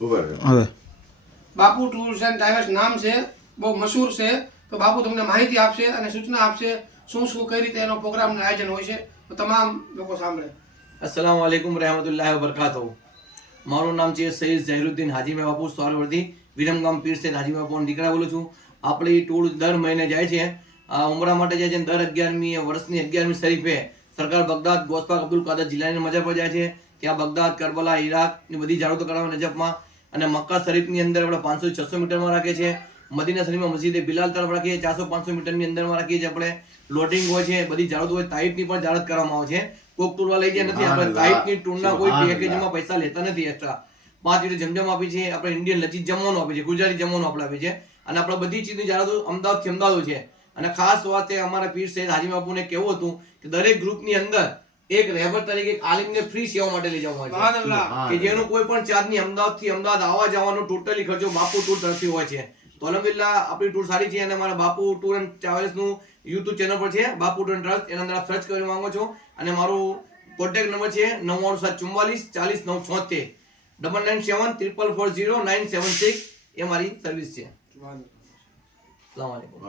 હવે બાપુ tours and travels નામ છે, બહુ મશહૂર છે. તો બાપુ તમને માહિતી આપશે અને સૂચના આપશે શું કઈ રીતે એનો પ્રોગ્રામનું આયોજન હોય છે, તો તમામ લોકો સાંભળે. अस्सलाम वालेकुम रहमतुल्लाहि व बरकातहू. મારું નામ છે સૈયદ ઝહીરુદ્દીન હાજીમે બાપુ સોરવર્દી, વિરમગામ પીર સૈયદ હાજીમે બાપુના દીકરા બોલું છું. આપણી ટૂર દર મહિને જાય છે, ઉમરા માટે જાય છે. દર 11મી વર્ષની 11મી શરીફે સરકાર બગદાદ ગોસપાક અબ્દુલ કાદર જિલ્લાની મજા પર જાય છે. ત્યાં બગદાદ, કરબલા, ઈરાકની બધી જાળવતો કરાવે નજફમાં. અને મક્કા શરીફની અંદર આપણે 500-600 મીટરમાં રાખીએ છીએ. મદીના શરીફમાં મસ્જિદે બિલાલ તરફ રાખીએ 400-500 મીટરની અંદરમાં રાખીએ છીએ. આપણે લોડિંગ હોય છે, બધી જાળવતો હોય, તાઇફની પણ જાળત કરવામાં આવે છે. કોક ટૂરમાં લઈ જાય નથી. આપણે તાઇફની ટૂરના કોઈ પેકેજમાં પૈસા લેતા નથી એક્સ્ટ્રા. 5 લીટર જમજમ આપી છે, આપણે ઇન્ડિયન લજીજ જમવાનું આપે છે, ગુજરાતી જમવાનું આપણે આપે છે. અને આપણે બધી ચીજની જાળતો અમદાવાદથી અમદાવાદ છે. અને ખાસ વાત એ અમારા પીર સૈયદ હાજી બાપુને કહેવું હતું કે દરેક ગ્રુપની અંદર એક રહેબર તરીકે એક આલિમને ફ્રી સેવા માટે લઈ જવામાં આવે છે, કે જેનું કોઈ પણ ચાર્જ નહીં. અમદાવાદથી અમદાવાદ આવવા જવાનો ટોટલી ખર્ચો બાપુ ટૂર તરફથી હોય છે. તો અલહમદુલિલ્લાહ આપણી ટૂર સારી છે. અને મારા બાપુ ટૂર એન્ડ ટ્રાવેલ્સનું યુટ્યુબ ચેનલ પર છે, બાપુ ટૂર એન્ડ ટ્રાવેલ્સ. એના અંદર આપ સર્ચ કરી માંગો છો. અને મારું કોન્ટેક્ટ નંબર છે 9974440976 9974440976. એ મારી સર્વિસ છે. અસલામ વાલેકુમ.